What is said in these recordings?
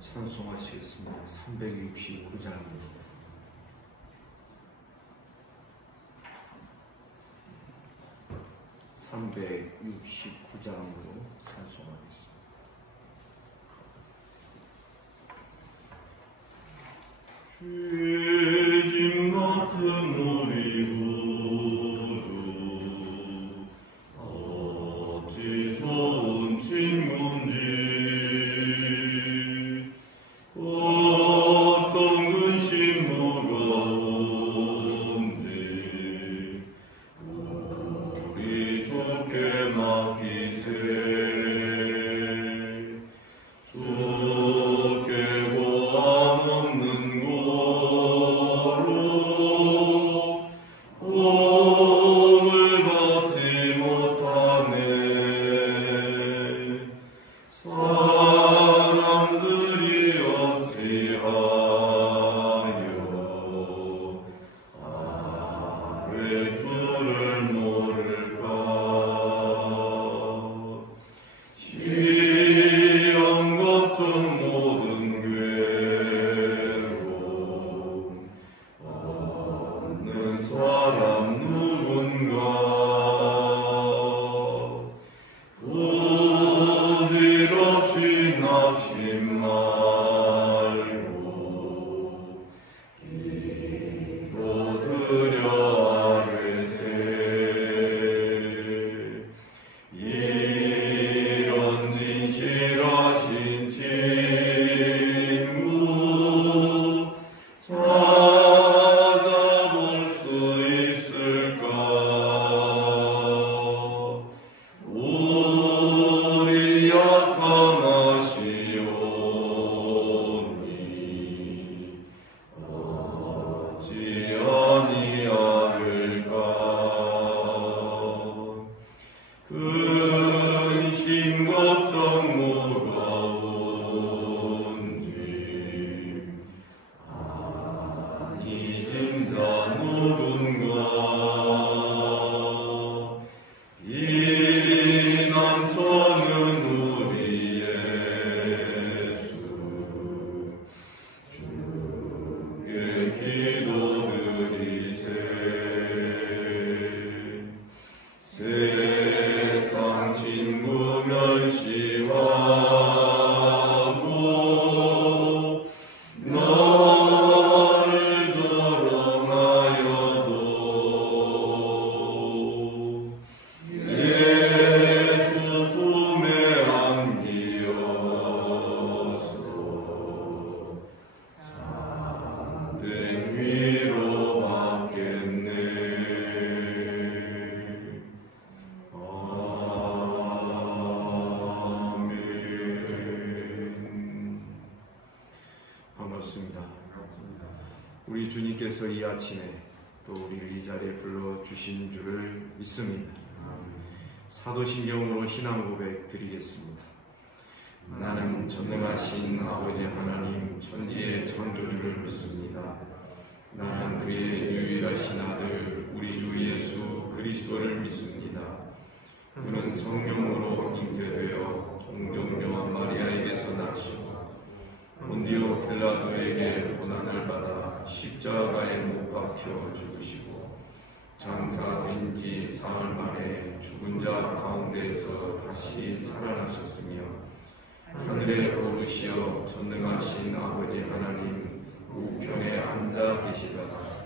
찬송하시겠습니다. 369장입니다. (369장으로) 찬송하겠습니다. 죄짐 같은 우리 구주 어찌 좋은 친구인지 어떤 근심노가 온지 우리 주께 맡기세. 주께 보암 없는 고로 봄을 받지 못하네. 사람들이 어찌하여 아뢰 주를 모를까. 시험 걱정 모든 괴로움 없는 사람 누군가. 부질없이 낙심 말고 기도드려 아뢰세. 이런 진실하신 친구 찾아볼 수 있을까. 우리 약한 하시오니 어찌 아니하릴까. 근심 걱정 뭐가 온지 아니 짐자 누군가. 이 남처는 우리 예수 주께 기도드리세. 세상 친구 멸시하고 나를 조롱하여도 예수 품에 안기어서 참된 위로받겠네. 반갑습니다. 우리 주님께서 이 아침에 또 우리를 이 자리에 불러주신 줄을 믿습니다. 사도신경으로 신앙 고백 드리겠습니다. 나는 전능하신 아버지 하나님 천지의 창조주를 믿습니다. 나는 그의 유일하신 아들 우리 주 예수 그리스도를 믿습니다. 그는 성령으로 잉태되어 동정녀 마리아에게서 나시고 본디오 빌라도에게 고난을 받아 십자가에 못 박혀 죽으시고 장사된 지 사흘 만에 죽은 자 가운데에서 다시 살아나셨으며 하늘에 오르시어 전능하신 아버지 하나님 우편에 앉아 계시다가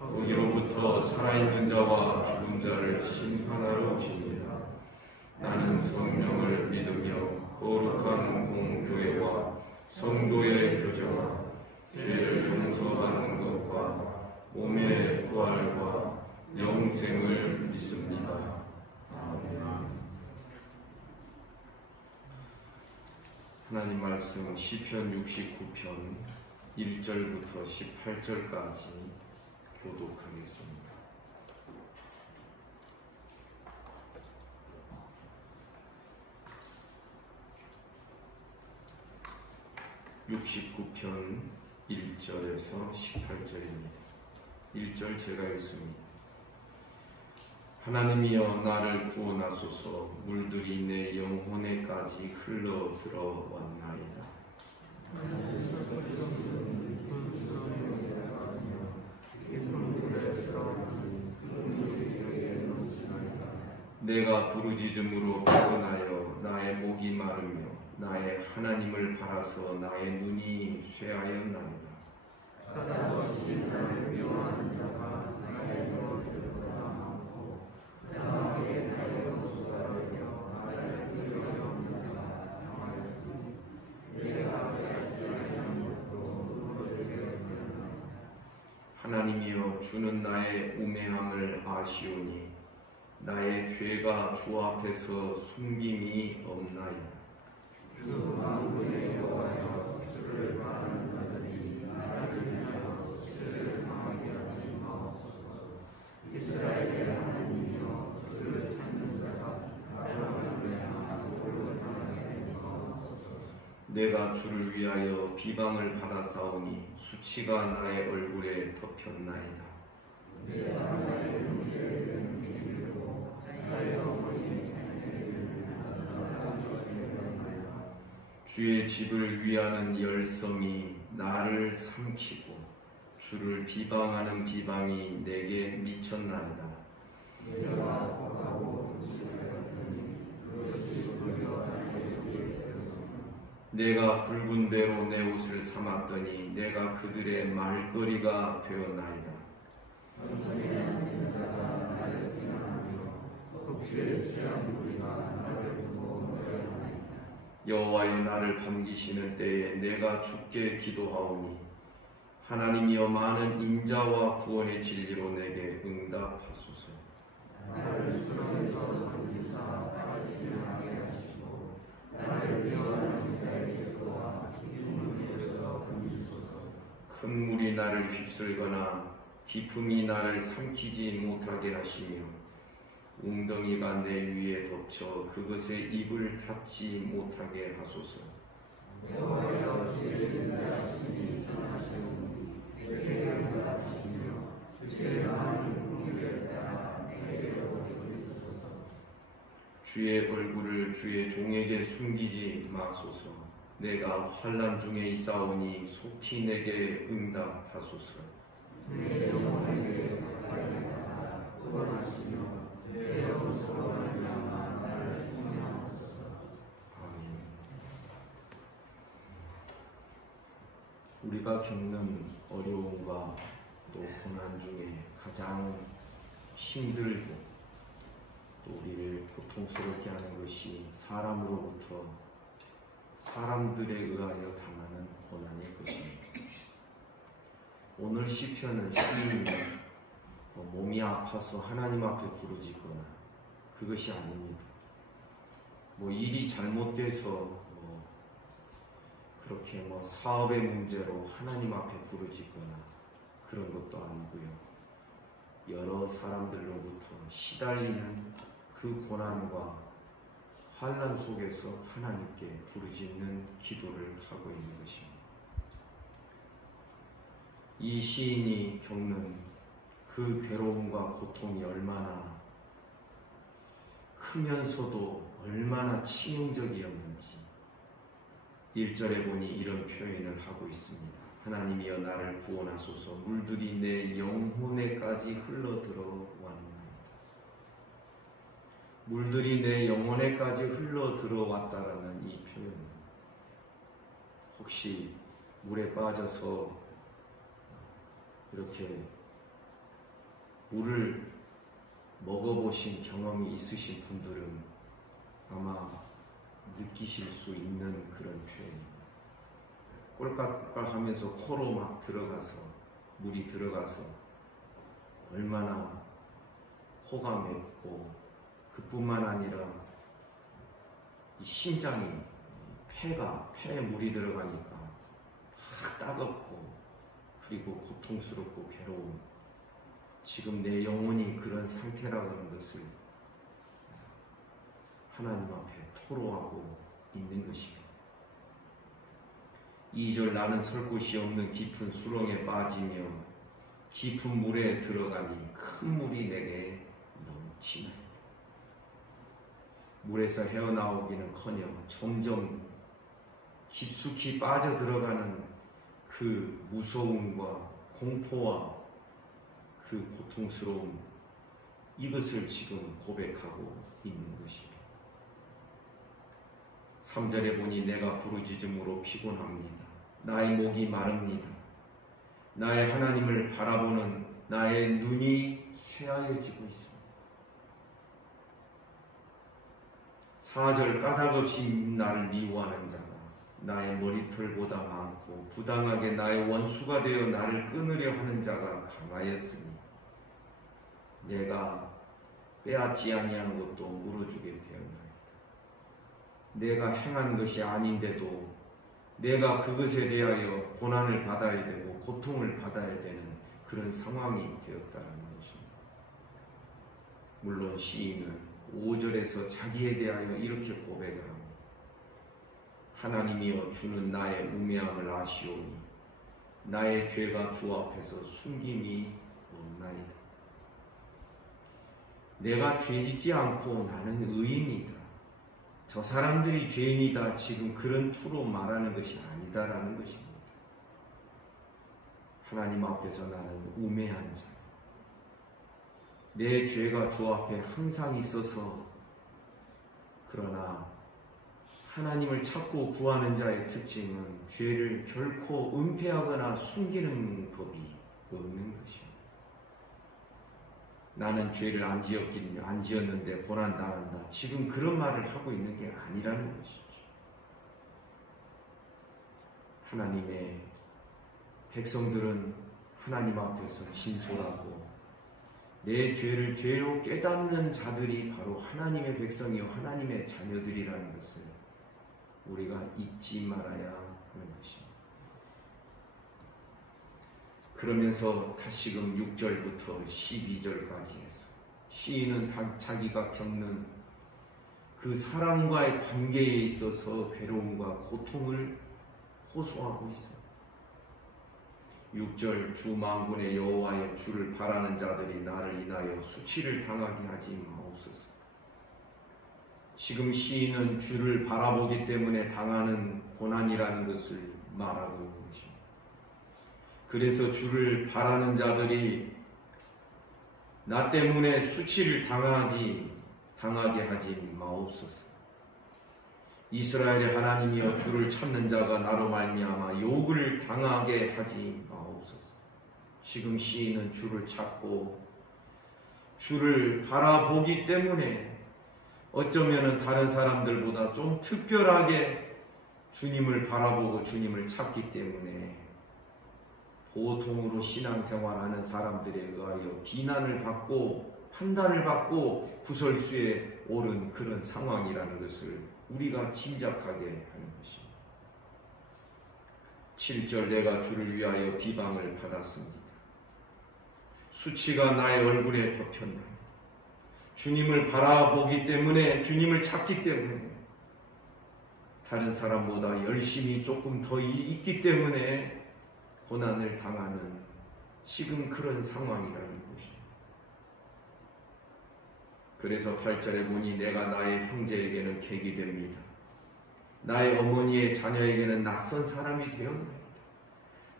거기로부터 살아있는 자와 죽은 자를 심판하러 오십니다. 나는 성령을 믿으며 거룩한 공교회와 성도의 교제와 죄를 용서하는 것과 몸의 부활과 영생을 믿습니다. 아멘. 하나님 말씀 시편 69편 1절부터 18절까지 교독하겠습니다. (69편) 1절에서 18절입니다. 1절 제가 읽습니다. 하나님이여 나를 구원하소서. 물들이 내 영혼에까지 흘러 들어왔나이다. 내가 부르짖음으로 피곤하여 나의 목이 마르며 나의 하나님을 바라서 나의 눈이 쇠하였나이다. 바다없이 나를 미워하는 자가 나의 무엇을 많고 나에게 나의 모습을 되며 나를 이루려는 자가 당하였으니 내가 빼앗지 아니한 것도 누구에게 되었느냐. 하나님이여 주는 나의 우매함을 아시오니 나의 죄가 주 앞에서 숨김이 없나이다. 주 만군의 여호와여 주를 바라는 자들이 나를 인하여 주를 당하게 하지 마옵소서. 이스라엘의 하나님이여 주를 찾는 자가 나로 말미암아 복을 당하게 하지 마옵소서. 내가 주를 위하여 비방을 받았사오니 수치가 나의 얼굴에 덮였나이다. 내가 나의 눈길을 비비고 나의 어머니의 잔해를 사랑하였나이다. 주의 집을 위하는 열성이 나를 삼키고 주를 비방하는 비방이 내게 미쳤나이다. 내가 복하고 음식하였더니 그것이 불과 나에게 있었으나 내가 붉은 배로 내 옷을 삼았더니 내가 그들의 말거리가 되었나이다. 선선에 앉은 자가 나를 비난하며 혹시에 취한 무리가 나를 두고 노래하나이다. 여호와여 나를 반기시는 때에 내가 주께 기도하오니 하나님이여 많은 인자와 구원의 진리로 내게 응답하소서. 나를 수렁에서 건지사 빠지지 않게 하시고 나를 미워하는 자에게서와 깊은 물에서 건지소서. 큰 물이 나를 휩쓸거나 깊음이 나를 삼키지 못하게 하시며 웅덩이가 내 위에 덮쳐 그것에 입을 닫지 못하게 하소서. 여호와여 주의 인자하심이 선하시오니 내게 응답하시며 주의 많은 공의를 따라 내게 오게 있소서. 주의 얼굴을 주의 종에게 숨기지 마소서. 내가 환난 중에 있사오니 속히 내게 응답하소서. 내 영혼에게 가까이 하사 구원하시며 내 영혼으로 말미암아 나를 생명하소서. 아멘. 우리가 겪는 어려움과 또 고난 중에 가장 힘들고 또 우리를 고통스럽게 하는 것이 사람으로부터 사람들에 의하여 당하는 고난일 것입니다. 오늘 시편은 시인이 몸이 아파서 하나님 앞에 부르짖거나 그것이 아닙니다. 일이 잘못돼서 그렇게 사업의 문제로 하나님 앞에 부르짖거나 그런 것도 아니고요. 여러 사람들로부터 시달리는 그 고난과 환난 속에서 하나님께 부르짖는 기도를 하고 있는 것입니다. 이 시인이 겪는 그 괴로움과 고통이 얼마나 크면서도 얼마나 치명적이었는지 1절에 보니 이런 표현을 하고 있습니다. 하나님이여 나를 구원하소서. 물들이 내 영혼에까지 흘러들어왔나이다. 물들이 내 영혼에까지 흘러들어왔다라는 이 표현입니다. 혹시 물에 빠져서 이렇게 물을 먹어보신 경험이 있으신 분들은 아마 느끼실 수 있는 그런 표현입니다. 꼴깍꼴깍 하면서 코로 막 들어가서 물이 들어가서 얼마나 코가 맵고 그뿐만 아니라 이 심장이 폐에 물이 들어가니까 막 따갑고 그리고 고통스럽고 괴로운 지금 내 영혼이 그런 상태라는 것을 하나님 앞에 토로하고 있는 것입니다. 2절 나는 설 곳이 없는 깊은 수렁에 빠지며 깊은 물에 들어가니 큰 물이 내게 넘치나이다. 물에서 헤어나오기는커녕 점점 깊숙이 빠져들어가는 그 무서움과 공포와 그 고통스러움 이것을 지금 고백하고 있는 것입니다. 3절에 보니 내가 부르짖음으로 피곤합니다. 나의 목이 마릅니다. 나의 하나님을 바라보는 나의 눈이 쇠하여지고 있습니다. 4절 까닭없이 나를 미워하는 자가 나의 머리털보다 많고 부당하게 나의 원수가 되어 나를 끊으려 하는 자가 강하였으니 내가 빼앗지 아니한 것도 물어주게 되었나이다. 내가 행한 것이 아닌데도 내가 그것에 대하여 고난을 받아야 되고 고통을 받아야 되는 그런 상황이 되었다는 것입니다. 물론 시인은 5절에서 자기에 대하여 이렇게 고백을 합니다. 하나님이여 주는 나의 우매함을 아시오니 나의 죄가 주 앞에서 숨김이 없나이다. 내가 죄짓지 않고 나는 의인이다. 저 사람들이 죄인이다. 지금 그런 투로 말하는 것이 아니다라는 것입니다. 하나님 앞에서 나는 우매한 자. 내 죄가 주 앞에 항상 있어서 그러나 하나님을 찾고 구하는 자의 특징은 죄를 결코 은폐하거나 숨기는 법이 없는 것입니다. 나는 죄를 안 지었는데 고난당한다. 지금 그런 말을 하고 있는 게 아니라는 것이죠. 하나님의 백성들은 하나님 앞에서 진솔하고 내 죄를 죄로 깨닫는 자들이 바로 하나님의 백성이요 하나님의 자녀들이라는 것을 우리가 잊지 말아야 하는 것입니다. 그러면서 다시금 6절부터 12절까지 해서 시인은 자기가 겪는 그 사람과의 관계에 있어서 괴로움과 고통을 호소하고 있습니다. 6절 주 만군의 여호와여 주를 바라는 자들이 나를 인하여 수치를 당하게 하지 마옵소서. 지금 시인은 주를 바라보기 때문에 당하는 고난이라는 것을 말하고 있는 것입니다. 그래서 주를 바라는 자들이 나 때문에 수치를 당하게 하지 마옵소서. 이스라엘의 하나님이여 주를 찾는 자가 나로 말미암아 욕을 당하게 하지 마옵소서. 지금 시인은 주를 찾고 주를 바라보기 때문에 어쩌면 다른 사람들보다 좀 특별하게 주님을 바라보고 주님을 찾기 때문에 보통으로 신앙생활하는 사람들에 의하여 비난을 받고 판단을 받고 구설수에 오른 그런 상황이라는 것을 우리가 짐작하게 하는 것입니다. 7절 내가 주를 위하여 비방을 받았습니다. 수치가 나의 얼굴에 덮였나이다. 주님을 바라보기 때문에 주님을 찾기 때문에 다른 사람보다 열심히 조금 더 있기 때문에 고난을 당하는 지금 그런 상황이라는 것입니다. 그래서 8절에 보니 내가 나의 형제에게는 객이 됩니다. 나의 어머니의 자녀에게는 낯선 사람이 되었나이다.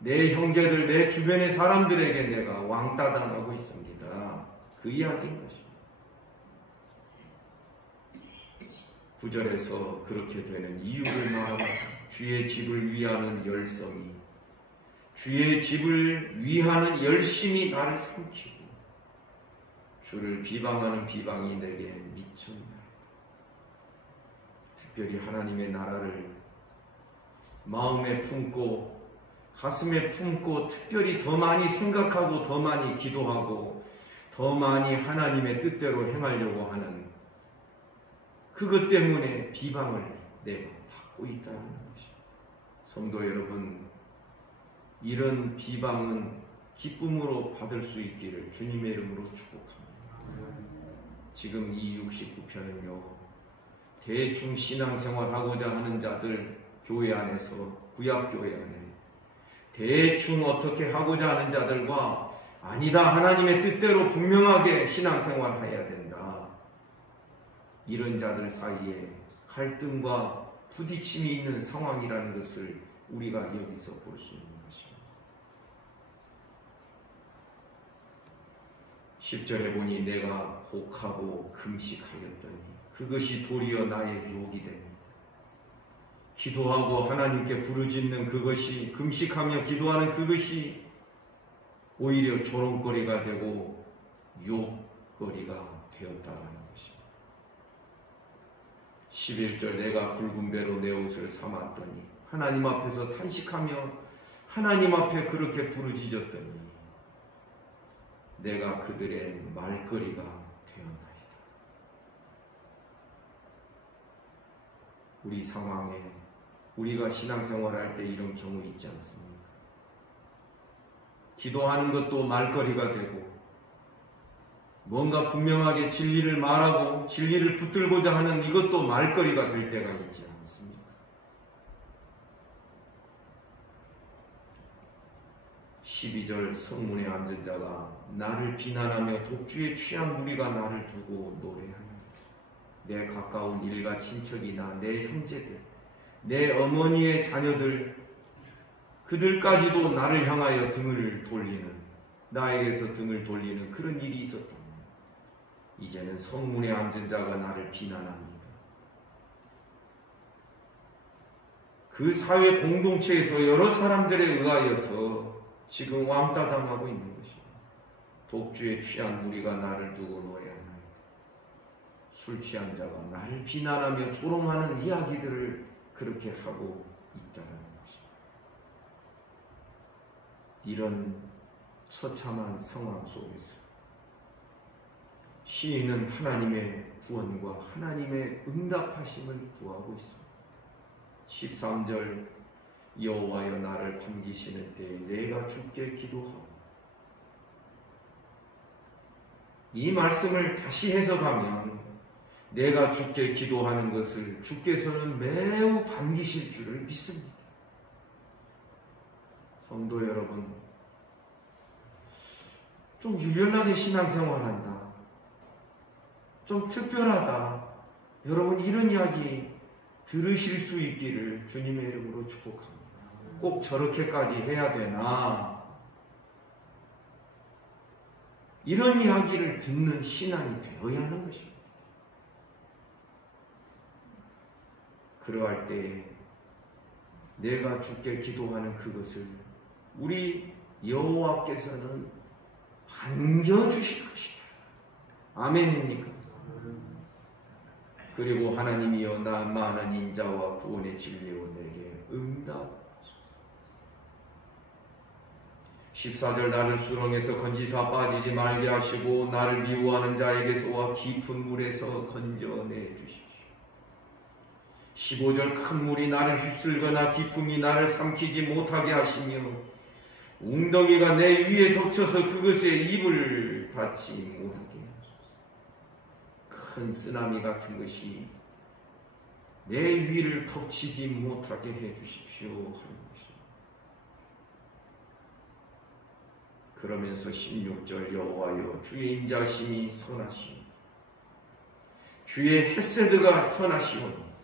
내 형제들, 내 주변의 사람들에게 내가 왕따당하고 있습니다. 그 이야기인 것입니다. 9절에서 그렇게 되는 이유를 말합니다. 주의 집을 위하는 열성이 주의 집을 위하는 열심이 나를 삼키고 주를 비방하는 비방이 내게 미쳤나이다. 특별히 하나님의 나라를 마음에 품고 가슴에 품고 특별히 더 많이 생각하고 더 많이 기도하고 더 많이 하나님의 뜻대로 행하려고 하는 그것 때문에 비방을 내가 받고 있다는 것입니다. 성도 여러분, 이런 비방은 기쁨으로 받을 수 있기를 주님의 이름으로 축복합니다. 지금 이 69편은요, 대충 신앙생활하고자 하는 자들 교회 안에서, 구약교회 안에 대충 어떻게 하고자 하는 자들과 아니다, 하나님의 뜻대로 분명하게 신앙생활해야 된다, 이런 자들 사이에 갈등과 부딪힘이 있는 상황이라는 것을 우리가 여기서 볼 수 있는 것입니다. 10절에 보니 내가 곡하고 금식하였더니 그것이 도리어 나의 유혹이 됩니다. 기도하고 하나님께 부르짖는 그것이, 금식하며 기도하는 그것이 오히려 조롱거리가 되고 유혹거리가 되었다는 것입니다. 11절 내가 붉은 배로 내 옷을 삼았더니 하나님 앞에서 탄식하며 하나님 앞에 그렇게 부르짖었더니 내가 그들의 말거리가 되었나이다. 우리 상황에 우리가 신앙생활할 때 이런 경우 있지 않습니까? 기도하는 것도 말거리가 되고 뭔가 분명하게 진리를 말하고 진리를 붙들고자 하는 이것도 말거리가 될 때가 있지 않습니까? (12절) 성문에 앉은 자가 나를 비난하며 독주에 취한 무리가 나를 두고 노래하며 내 가까운 일가 친척이나 내 형제들 내 어머니의 자녀들 그들까지도 나를 향하여 등을 돌리는, 나에게서 등을 돌리는 그런 일이 있었다. 이제는 성문에 앉은 자가 나를 비난합니다. 그 사회 공동체에서 여러 사람들에 의하여서 지금 왕따 당하고 있는 것입니다. 독주에 취한 무리가 나를 두고 노래하나이다. 술 취한 자가 나를 비난하며 조롱하는 이야기들을 그렇게 하고 있다는 것입니다. 이런 처참한 상황 속에서 시인은 하나님의 구원과 하나님의 응답하심을 구하고 있습니다. 13절 여호와여 나를 반기시는 때에 내가 주께 기도하오. 이 말씀을 다시 해석하면 내가 주께 기도하는 것을 주께서는 매우 반기실 줄을 믿습니다. 성도 여러분, 좀 유별나게 신앙생활한다, 좀 특별하다, 여러분 이런 이야기 들으실 수 있기를 주님의 이름으로 축복합니다. 꼭 저렇게까지 해야 되나, 이런 이야기를 듣는 신앙이 되어야 하는 것입니다. 그러할 때 내가 주께 기도하는 그것을 우리 여호와께서는 반겨주실 것이다. 아멘입니까? 그리고 하나님이여 나 많은 인자와 구원의 진리로 내게 응답하소서. 14절 나를 수렁에서 건지사 빠지지 말게 하시고 나를 미워하는 자에게서와 깊은 물에서 건져내 주십시오. 15절 큰 물이 나를 휩쓸거나 깊음이 나를 삼키지 못하게 하시며 웅덩이가 내 위에 덮쳐서 그것에 입을 닫지 못하게 하소서. 큰 쓰나미 같은 것이 내 위를 덮치지 못하게 해주십시오 하는 것입니다. 그러면서 16절 여호와여 주의 인자심이 선하시오 주의 헷세드가 선하시오니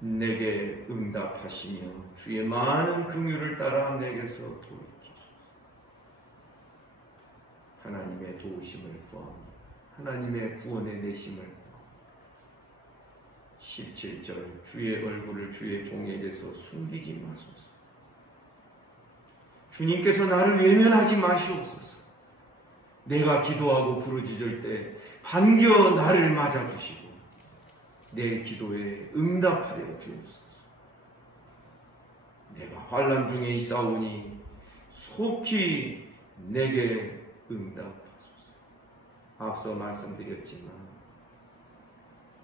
내게 응답하시며 주의 많은 긍휼을 따라 내게서 돌이키소서. 하나님의 도우심을 구합니다. 하나님의 구원의 내심을 구합니다. 17절 주의 얼굴을 주의 종에게서 숨기지 마소서. 주님께서 나를 외면하지 마시옵소서. 내가 기도하고 부르짖을 때 반겨 나를 맞아주시고 내 기도에 응답하여 주옵소서. 내가 환난 중에 있사오니 속히 내게 응답하소서. 앞서 말씀드렸지만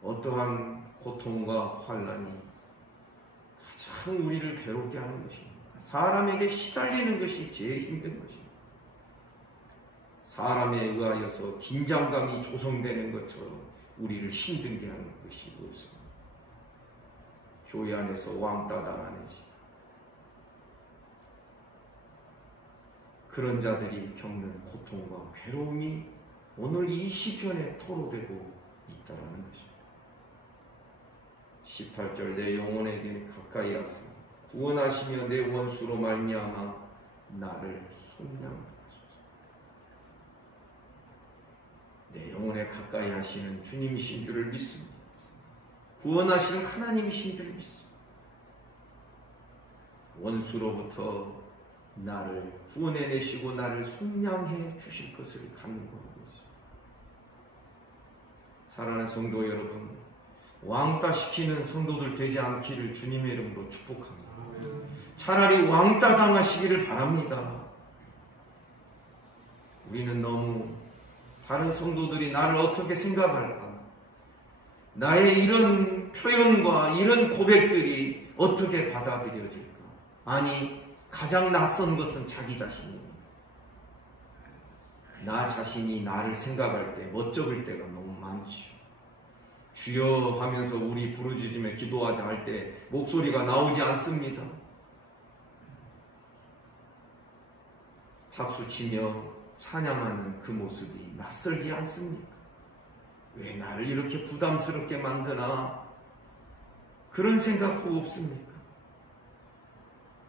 어떠한 고통과 환난이 가장 우리를 괴롭게 하는 것입니다. 사람에게 시달리는 것이 제일 힘든 것입니다. 사람에 의하여서 긴장감이 조성되는 것처럼 우리를 힘들게 하는 것이 무엇입니까? 교회 안에서 왕따 당하는 시 그런 자들이 겪는 고통과 괴로움이 오늘 이 시편에 토로되고 있다는 것입니다. 18절 내 영혼에게 가까이 하소서. 구원하시며 내 원수로 말미암아 나를 속량하소서. 내 영혼에 가까이 하시는 주님이신 줄을 믿습니다. 구원하시는 하나님이신 줄 믿습니다. 원수로부터 나를 구원해내시고 나를 속량해 주실 것을 간구하고 있습니다. 사랑하는 성도 여러분, 왕따시키는 성도들 되지 않기를 주님의 이름으로 축복합니다. 차라리 왕따 당하시기를 바랍니다. 우리는 너무 다른 성도들이 나를 어떻게 생각할까? 나의 이런 표현과 이런 고백들이 어떻게 받아들여질까? 아니, 가장 낯선 것은 자기 자신입니다. 나 자신이 나를 생각할 때 멋쩍을 때가 너무 많죠. 주여 하면서 우리 부르짖으며 기도하자 할 때 목소리가 나오지 않습니다. 박수치며 찬양하는 그 모습이 낯설지 않습니까? 왜 나를 이렇게 부담스럽게 만드나? 그런 생각하고 없습니까?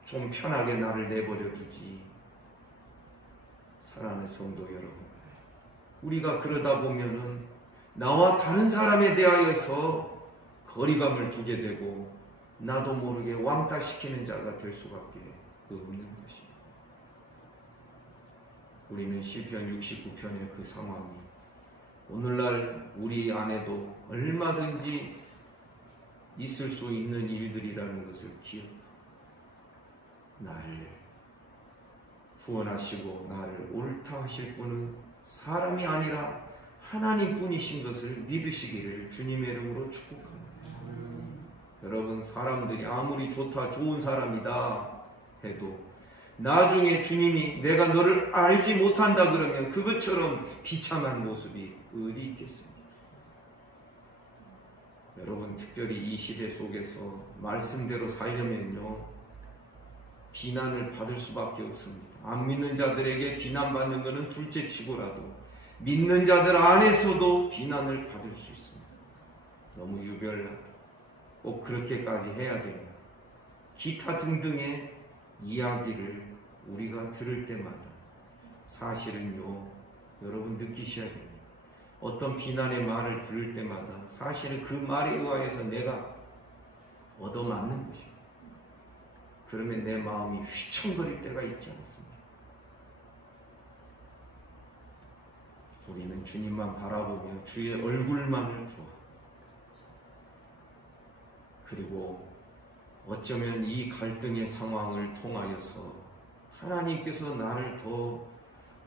좀 편하게 나를 내버려 두지. 사랑하는 성도 여러분, 우리가 그러다 보면은 나와 다른 사람에 대하여서 거리감을 두게 되고 나도 모르게 왕따시키는 자가 될 수밖에 없는 것입니다. 우리는 시편 69편의 그 상황이 오늘날 우리 안에도 얼마든지 있을 수 있는 일들이라는 것을 기억하고 나를 구원하시고 나를 옳다 하실 분은 사람이 아니라 하나님 뿐이신 것을 믿으시기를 주님의 이름으로 축복합니다. 여러분, 사람들이 아무리 좋다 좋은 사람이다 해도 나중에 주님이 내가 너를 알지 못한다 그러면 그것처럼 비참한 모습이 어디 있겠습니까? 여러분, 특별히 이 시대 속에서 말씀대로 살려면요, 비난을 받을 수밖에 없습니다. 안 믿는 자들에게 비난받는 것은 둘째치고라도 믿는 자들 안에서도 비난을 받을 수 있습니다. 너무 유별나다. 꼭 그렇게까지 해야 됩니다. 기타 등등의 이야기를 우리가 들을 때마다 사실은요, 여러분 느끼셔야 됩니다. 어떤 비난의 말을 들을 때마다 사실은 그 말에 의하여서 내가 얻어맞는 것입니다. 그러면 내 마음이 휘청거릴 때가 있지 않습니까? 우리는 주님만 바라보며 주의 얼굴만을 구하고, 그리고 어쩌면 이 갈등의 상황을 통하여서 하나님께서 나를 더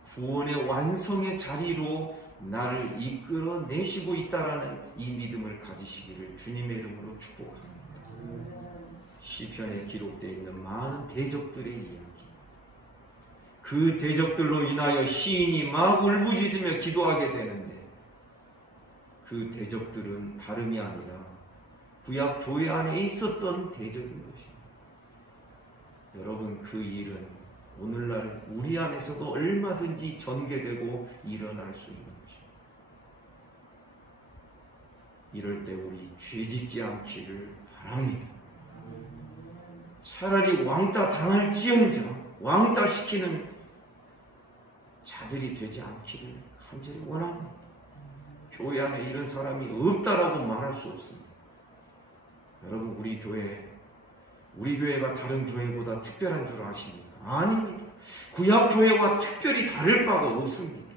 구원의 완성의 자리로 나를 이끌어내시고 있다라는 이 믿음을 가지시기를 주님의 이름으로 축복합니다. 시편에 기록되어 있는 많은 대적들의 이야기, 그 대적들로 인하여 시인이 막 울부짖으며 기도하게 되는데 그 대적들은 다름이 아니라 구약 교회 안에 있었던 대적인 것입니다. 여러분, 그 일은 오늘날 우리 안에서도 얼마든지 전개되고 일어날 수 있는 것입니다. 이럴 때 우리 죄짓지 않기를 바랍니다. 차라리 왕따 당할지언정 왕따 시키는 자들이 되지 않기를 간절히 원합니다. 교회 안에 이런 사람이 없다라고 말할 수 없습니다. 여러분, 우리 교회가 다른 교회보다 특별한 줄 아십니까? 아닙니다. 구약 교회와 특별히 다를 바가 없습니다.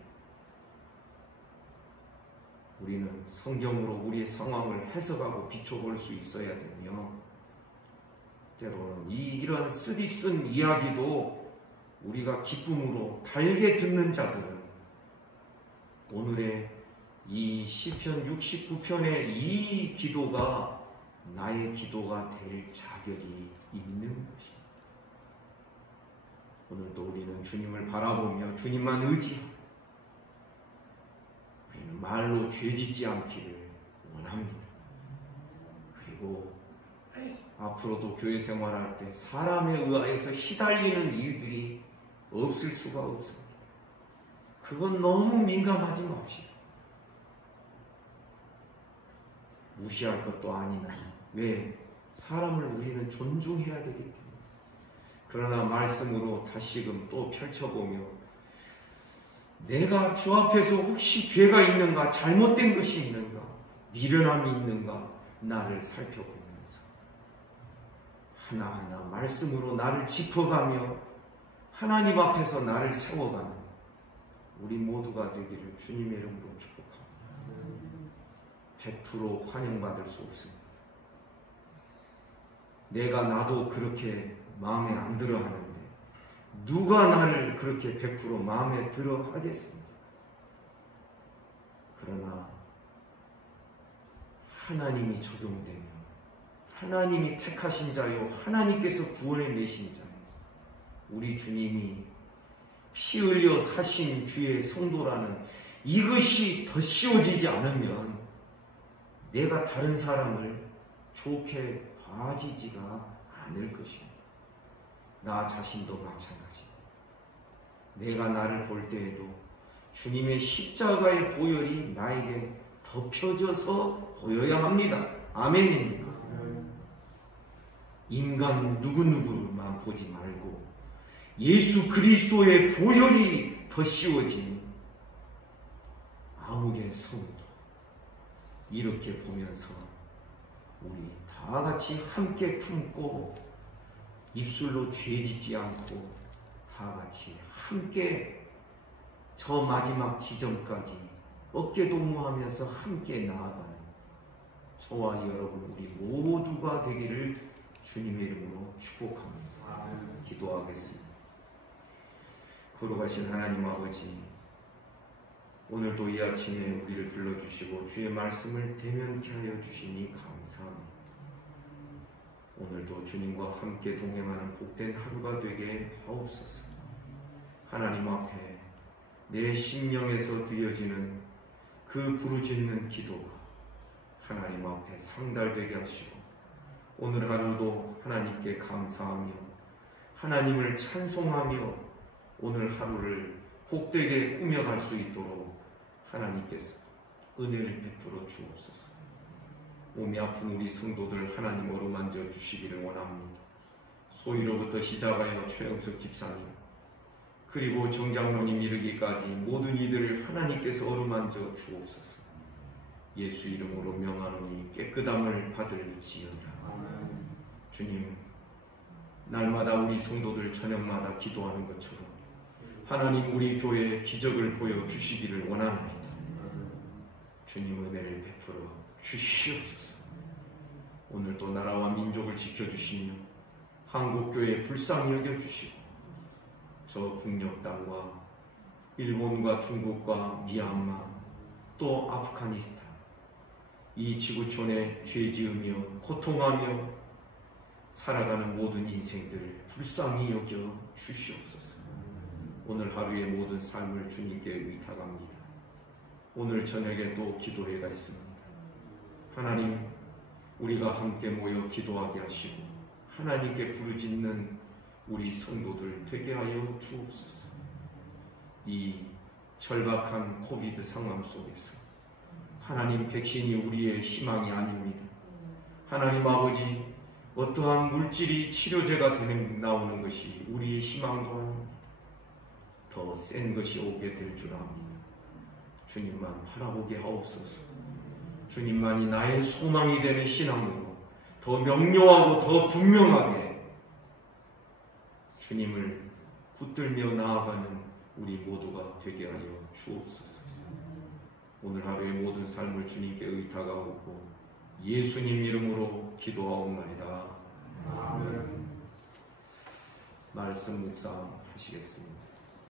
우리는 성경으로 우리의 상황을 해석하고 비춰볼 수 있어야 되며, 때로는 이런 쓰디쓴 이야기도 우리가 기쁨으로 달게 듣는 자들은 오늘의 이 시편 69편의 이 기도가 나의 기도가 될 자격이 있는 것입니다. 오늘도 우리는 주님을 바라보며 주님만 의지하고 우리는 말로 죄짓지 않기를 원합니다. 그리고 앞으로도 교회 생활할 때 사람에 의해서 시달리는 일들이 없을 수가 없습니다. 그건 너무 민감하지 맙시다. 무시할 것도 아니나 왜? 사람을 우리는 존중해야 되기 때문에. 그러나 말씀으로 다시금 또 펼쳐보며 내가 주 앞에서 혹시 죄가 있는가, 잘못된 것이 있는가, 미련함이 있는가 나를 살펴보면서 하나하나 말씀으로 나를 짚어가며 하나님 앞에서 나를 세워가는 우리 모두가 되기를 주님의 이름으로 축복합니다. 100% 환영받을 수 없습니다. 내가 나도 그렇게 마음에 안 들어 하는데 누가 나를 그렇게 100% 마음에 들어 하겠습니까? 그러나 하나님이 적용되면 하나님이 택하신 자요, 하나님께서 구원해 내신 자요, 우리 주님이 피 흘려 사신 주의 성도라는 이것이 더 씌워지지 않으면 내가 다른 사람을 좋게 봐지지가 않을 것입니다. 나 자신도 마찬가지입니다. 내가 나를 볼 때에도 주님의 십자가의 보혈이 나에게 덮여져서 보여야 합니다. 아멘입니까? 인간 누구누구만 보지 말고 예수 그리스도의 보혈이 더 씌워진 아무개 성도, 이렇게 보면서 우리 다 같이 함께 품고 입술로 죄짓지 않고 다 같이 함께 저 마지막 지점까지 어깨동무하면서 함께 나아가는 저와 여러분 우리 모두가 되기를 주님의 이름으로 축복합니다. 기도하겠습니다. 거룩하신 하나님 아버지, 오늘도 이 아침에 우리를 불러주시고 주의 말씀을 대면케 하여 주시니 감사합니다. 오늘도 주님과 함께 동행하는 복된 하루가 되게 하옵소서. 하나님 앞에 내 심령에서 드려지는 그 부르짖는 기도가 하나님 앞에 상달되게 하시고 오늘 하루도 하나님께 감사하며 하나님을 찬송하며 오늘 하루를 복되게 꾸며갈 수 있도록 하나님께서 은혜를 베풀어 주옵소서. 몸이 아픈 우리 성도들 하나님 어루만져 주시기를 원합니다. 소위로부터 시작하여 최영석 집사님 그리고 정장로님 이르기까지 모든 이들을 하나님께서 어루만져 주옵소서. 예수 이름으로 명하노니 깨끗함을 받을지어다. 주님, 날마다 우리 성도들 저녁마다 기도하는 것처럼 하나님 우리 교회에 기적을 보여주시기를 원하나이다. 주님 은혜를 베풀어 주시옵소서. 오늘도 나라와 민족을 지켜주시며 한국교회 불쌍히 여겨주시고 저 북녘 땅과 일본과 중국과 미얀마 또 아프가니스탄 이 지구촌에 죄지으며 고통하며 살아가는 모든 인생들을 불쌍히 여겨 주시옵소서. 오늘 하루의 모든 삶을 주님께 의탁합니다. 오늘 저녁에 또 기도회가 있습니다. 하나님, 우리가 함께 모여 기도하게 하시고 하나님께 부르짖는 우리 성도들 되게 하여 주옵소서. 이 절박한 코비드 상황 속에서 하나님, 백신이 우리의 희망이 아닙니다. 하나님 아버지, 어떠한 물질이 치료제가 나오는 것이 우리의 희망도 아닙니다. 더 센 것이 오게 될 줄 압니다. 주님만 바라보게 하옵소서. 주님만이 나의 소망이 되는 신앙으로 더 명료하고 더 분명하게 주님을 붙들며 나아가는 우리 모두가 되게 하여 주옵소서. 오늘 하루의 모든 삶을 주님께 의탁하고 예수님 이름으로 기도하옵나이다. 아멘. 말씀 묵상하시겠습니다.